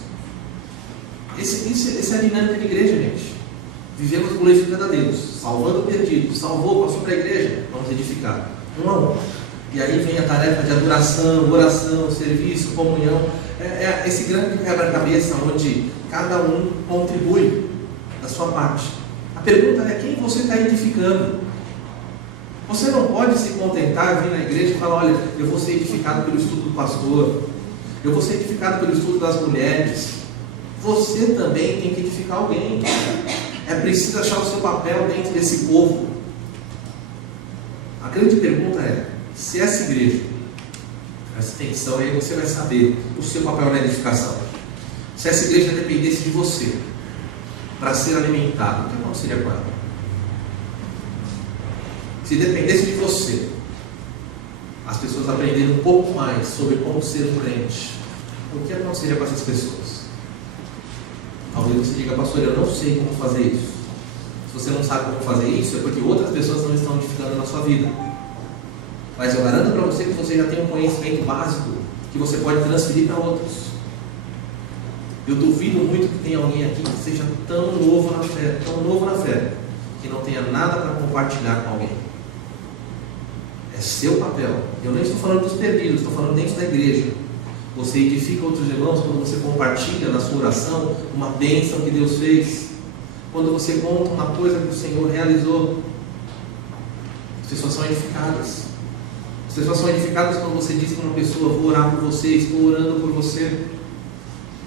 Essa é a dinâmica da igreja, gente. Vivemos glorificando a Deus, salvando o perdido. Salvou, passou para a igreja, vamos edificar. Um a um. E aí vem a tarefa de adoração, oração, serviço, comunhão. É esse grande quebra-cabeça onde cada um contribui da sua parte. A pergunta é: quem você está edificando? Você não pode se contentar, vir na igreja e falar: olha, eu vou ser edificado pelo estudo do pastor, eu vou ser edificado pelo estudo das mulheres. Você também tem que edificar alguém. É preciso achar o seu papel dentro desse povo. A grande pergunta é: se essa igreja, presta atenção aí, você vai saber o seu papel na edificação. Se essa igreja dependesse de você para ser alimentada, o que aconteceria com ela? Se dependesse de você, as pessoas aprenderem um pouco mais sobre como ser um crente, o que aconteceria com essas pessoas? Talvez você diga: pastor, eu não sei como fazer isso. Se você não sabe como fazer isso, é porque outras pessoas não estão edificando na sua vida. Mas eu garanto para você que você já tem um conhecimento básico que você pode transferir para outros. Eu duvido muito que tenha alguém aqui que seja tão novo na fé, que não tenha nada para compartilhar com alguém. É seu papel. Eu nem estou falando dos perdidos, estou falando dentro da igreja. Você edifica outros irmãos quando você compartilha na sua oração uma bênção que Deus fez. Quando você conta uma coisa que o Senhor realizou. As pessoas são edificadas. As pessoas são edificadas quando você diz para uma pessoa: vou orar por você, estou orando por você.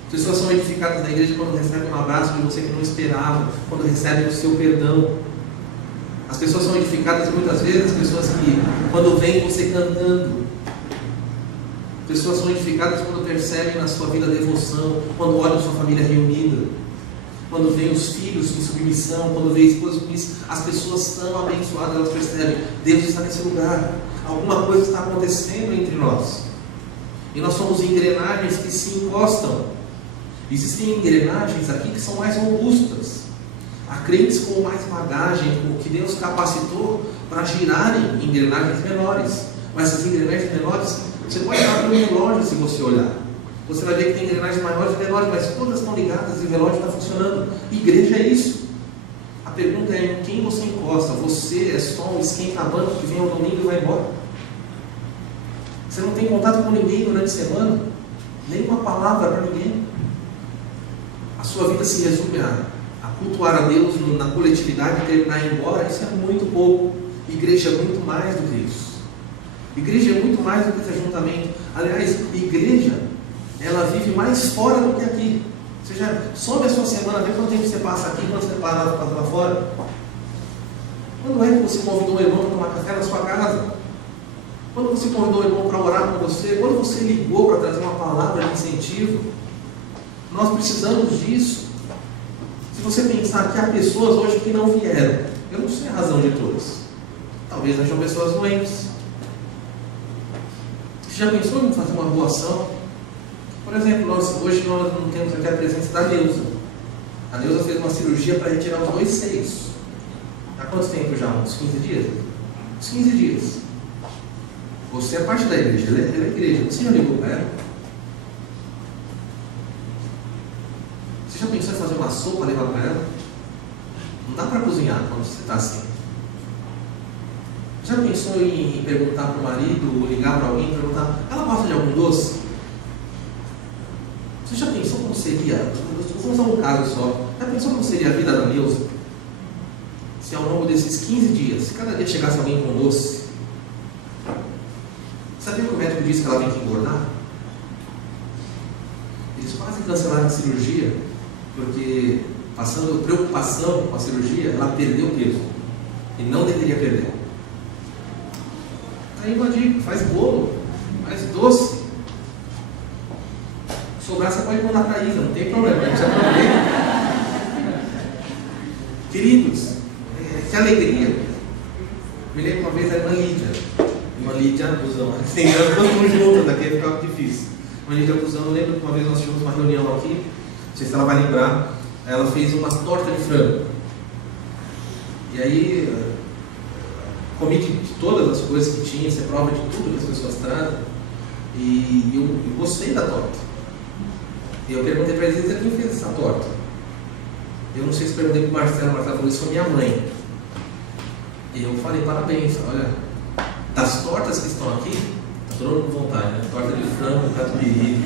As pessoas são edificadas na igreja quando recebem um abraço de você que não esperava, quando recebem o seu perdão. As pessoas são edificadas muitas vezes, as pessoas que quando veem você cantando. As pessoas são edificadas quando percebem na sua vida a devoção, quando olham sua família reunida, quando veem os filhos em submissão, quando veem a esposa em submissão. As pessoas são abençoadas, elas percebem: Deus está nesse lugar, alguma coisa está acontecendo entre nós. E nós somos engrenagens que se encostam. Existem engrenagens aqui que são mais robustas. Há crentes com mais bagagem, com o que Deus capacitou para girarem engrenagens menores. Mas essas engrenagens menores, você pode olhar no relógio se você olhar. Você vai ver que tem engrenagens maiores e menores, mas todas estão ligadas e o relógio está funcionando. Igreja é isso. A pergunta é: em quem você encosta? Você é só um esquenta-banco que vem ao domingo e vai embora? Você não tem contato com ninguém durante a semana? Nem uma palavra para ninguém? A sua vida se resume a cultuar a Deus na coletividade e terminar e ir embora? Isso é muito pouco. Igreja é muito mais do que isso. Igreja é muito mais do que esse ajuntamento. Aliás, igreja, ela vive mais fora do que aqui. Você já some a sua semana, vê quanto tempo você passa aqui, quanto você passa lá fora. Quando é que você convidou o irmão para tomar café na sua casa? Quando você convidou o irmão para orar com você? Quando você ligou para trazer uma palavra de incentivo? Nós precisamos disso. Se você pensar que há pessoas hoje que não vieram, eu não sei a razão de todas. Talvez sejam pessoas doentes. Você já pensou em fazer uma boa ação? Por exemplo, hoje nós não temos aqui a presença da Neuza. A Neuza fez uma cirurgia para retirar os 2 seios. Há quanto tempo já? Uns 15 dias? Uns 15 dias. Você é parte da igreja, ela é igreja. Você já ligou para ela? Você já pensou em fazer uma sopa e levar para ela? Não dá para cozinhar quando você está assim. Já pensou em perguntar para o marido, ou ligar para alguém e perguntar: ela gosta de algum doce? Você já pensou como seria? Vamos usar um caso só. Já pensou como seria a vida da Neuza? Se ao longo desses 15 dias, se cada dia chegasse alguém com doce? Sabia que o médico disse que ela tem que engordar? Eles quase cancelaram a cirurgia, porque, passando preocupação com a cirurgia, ela perdeu peso. E não deveria perder. Aí uma dica: faz bolo, faz doce. Sobrar você pode mandar para a Isa, não tem problema, não precisa Queridos, que alegria. Me lembro uma vez a irmã Acusão. Tem duas juntas aqui, ficava difícil. Quando a gente é acusão, eu lembro que uma vez nós tivemos uma reunião aqui, não sei se ela vai lembrar, ela fez uma torta de frango. E aí, comi de todas as coisas que tinha, você prova de tudo que as pessoas trazem, e eu gostei da torta. E eu perguntei para eles quem fez essa torta. Eu não sei se perguntei para o Marcelo falou isso foi minha mãe. E eu falei, parabéns, olha, das tortas que estão aqui, está todo mundo com vontade, né? Torta de frango, catupiry.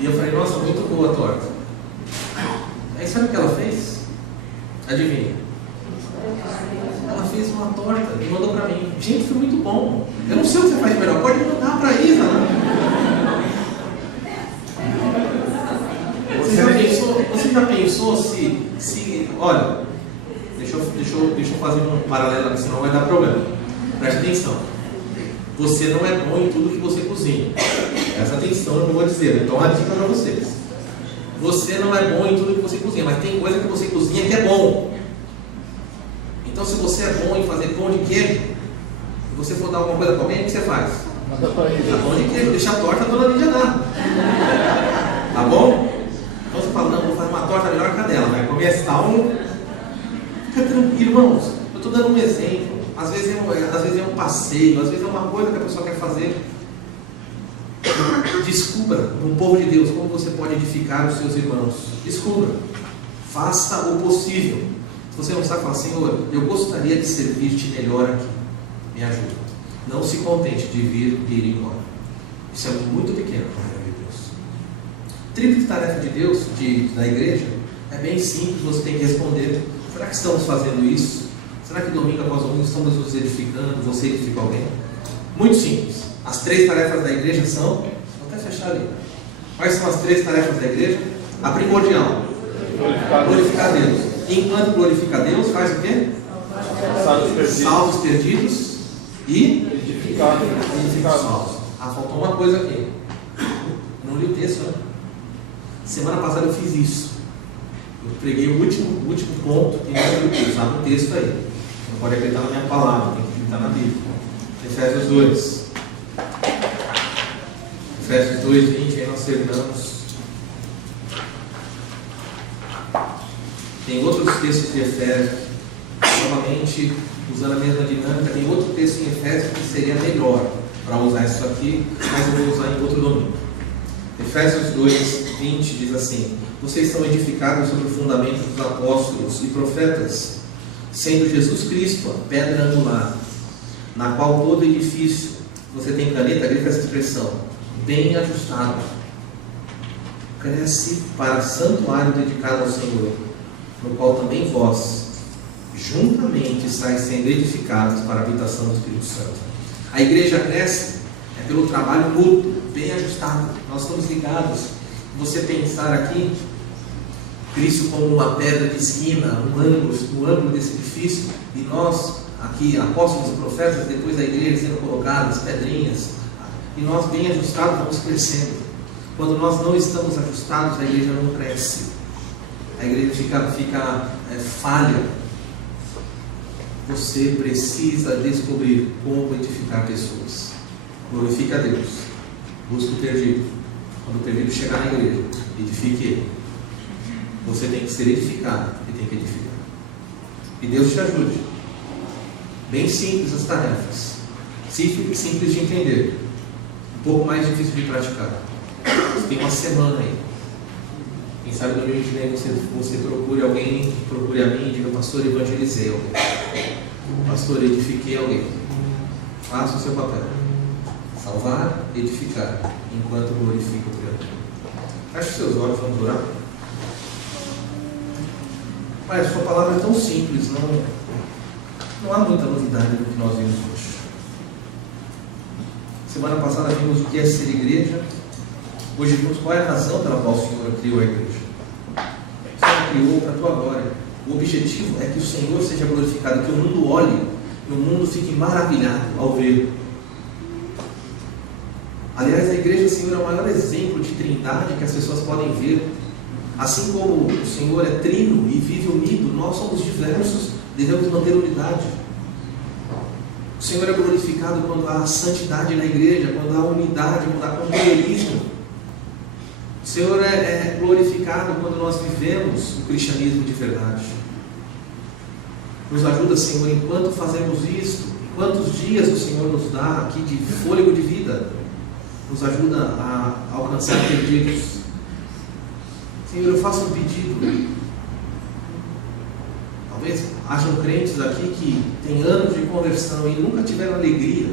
E eu falei, nossa, muito boa a torta. Aí sabe o que ela fez? Adivinha? Ela fez uma torta e mandou para mim. Gente, foi muito bom. Eu não sei o que você faz melhor, pode mandar para a Isa, né? Você já pensou se olha, deixa eu fazer um paralelo aqui, senão vai dar problema. Preste atenção. Você não é bom em tudo que você cozinha. Presta atenção no que eu vou dizer. Então, uma dica para vocês. Você não é bom em tudo que você cozinha, mas tem coisa que você cozinha que é bom. Então, se você é bom em fazer pão de queijo, se você for dar alguma coisa para alguém, o que você faz? Manda para ele. Dá pão de queijo, deixa a torta, a dona Lídia dá. Tá bom? Então você fala, não, vou fazer uma torta melhor que a dela, vai comer essa um. Fica tranquilo, irmãos. Eu estou dando um exemplo. Às vezes é um passeio, às vezes é uma coisa que a pessoa quer fazer. Descubra no povo de Deus como você pode edificar os seus irmãos. Descubra. Faça o possível. Se você não sabe, fala, Senhor, eu gostaria de servir-te melhor aqui. Me ajuda. Não se contente de vir e ir embora. Isso é muito pequeno para o reino de Deus. Tríplice tarefa de Deus, da igreja, é bem simples, você tem que responder. Será que estamos fazendo isso? Será que domingo após domingo estamos nos edificando? Você edifica alguém? Muito simples. As 3 tarefas da igreja são, vou até fechar ali. Quais são as 3 tarefas da igreja? A primordial, glorificar Deus. Enquanto glorifica Deus, faz o quê? Salva os perdidos e edificar os salvos. Faltou uma coisa aqui. Não li o texto, né? Semana passada eu fiz isso. Eu preguei o último ponto e não li o texto. Sabe o texto aí. Não pode acreditar na minha palavra, tem que acreditar na Bíblia. Efésios 2. Efésios 2, 20, aí nós terminamos. Tem outros textos de Efésios, novamente usando a mesma dinâmica. Tem outro texto em Efésios que seria melhor para usar isso aqui, mas eu vou usar em outro domingo. Efésios 2, 20 diz assim: vocês são edificados sobre o fundamento dos apóstolos e profetas, sendo Jesus Cristo a pedra angular, na qual todo edifício, você tem caneta, grifa essa expressão, bem ajustado, cresce para santuário dedicado ao Senhor, no qual também vós, juntamente, estáis sendo edificados para a habitação do Espírito Santo. A igreja cresce pelo trabalho mútuo, bem ajustado. Nós estamos ligados. Você pensar aqui Cristo como uma pedra de esquina, um ângulo desse edifício, e nós aqui, apóstolos e profetas, depois da igreja sendo colocadas, pedrinhas, e nós bem ajustados vamos crescendo. Quando nós não estamos ajustados, a igreja não cresce, a igreja fica falha. Você precisa descobrir como edificar pessoas. Glorifique a Deus, busque o perdido. Quando o perdido chegar na igreja, edifique ele. Você tem que ser edificado e tem que edificar. E Deus te ajude. Bem simples as tarefas, simples de entender, um pouco mais difícil de praticar. Você tem uma semana aí. Quem sabe no meio de vem você procure alguém, procure a mim e diga: pastor, evangelizei alguém, pastor, edifiquei alguém. Faça o seu papel. Salvar, edificar, enquanto glorifica o Criador. Feche os seus olhos, vamos orar. Pai, a sua palavra é tão simples, não há muita novidade no que nós vimos hoje. Semana passada vimos o que é ser igreja. Hoje vimos qual é a razão pela qual o Senhor criou a igreja. O Senhor criou para a tua glória. O objetivo é que o Senhor seja glorificado, que o mundo olhe e o mundo fique maravilhado ao ver. Aliás, a igreja, Senhor, é o maior exemplo de trindade que as pessoas podem ver. Assim como o Senhor é trino e vive unido, nós somos diversos, devemos manter unidade. O Senhor é glorificado quando há santidade na igreja, quando há unidade, quando há companheirismo. O Senhor é glorificado quando nós vivemos o cristianismo de verdade. Nos ajuda, Senhor, enquanto fazemos isto, quantos dias o Senhor nos dá aqui de fôlego de vida, nos ajuda a alcançar perdidos. Senhor, eu faço um pedido. Talvez hajam crentes aqui que têm anos de conversão e nunca tiveram alegria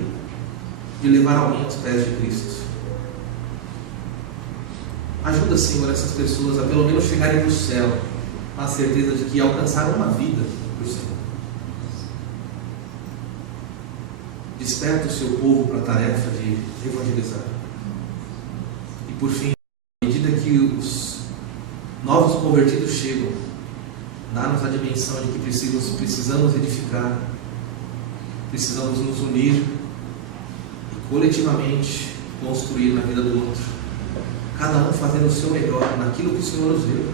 de levar alguém aos pés de Cristo. Ajuda, Senhor, essas pessoas a pelo menos chegarem no céu, com a certeza de que alcançaram uma vida por Senhor. Desperta o seu povo para a tarefa de evangelizar. E por fim, à medida que os novos convertidos chegam, dá-nos a dimensão de que precisamos edificar, precisamos nos unir e coletivamente construir na vida do outro, cada um fazendo o seu melhor naquilo que o Senhor nos deu,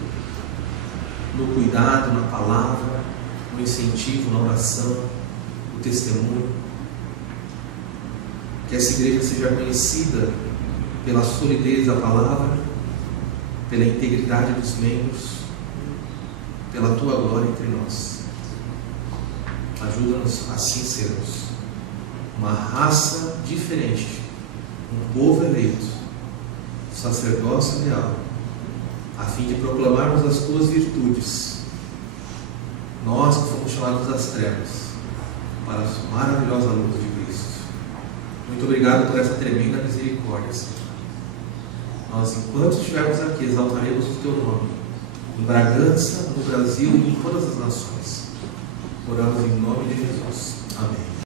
no cuidado, na palavra, no incentivo, na oração, no testemunho. Que essa igreja seja conhecida pela solidez da palavra, pela integridade dos membros, pela Tua glória entre nós. Ajuda-nos assim sermos uma raça diferente, um povo eleito, sacerdócio real, a fim de proclamarmos as Tuas virtudes, nós que fomos chamados das trevas para a maravilhosa luz de Cristo. Muito obrigado por essa tremenda misericórdia, Senhor. Nós, enquanto estivermos aqui, exaltaremos o Teu nome, em Bragança, no Brasil e em todas as nações. Oramos em nome de Jesus. Amém.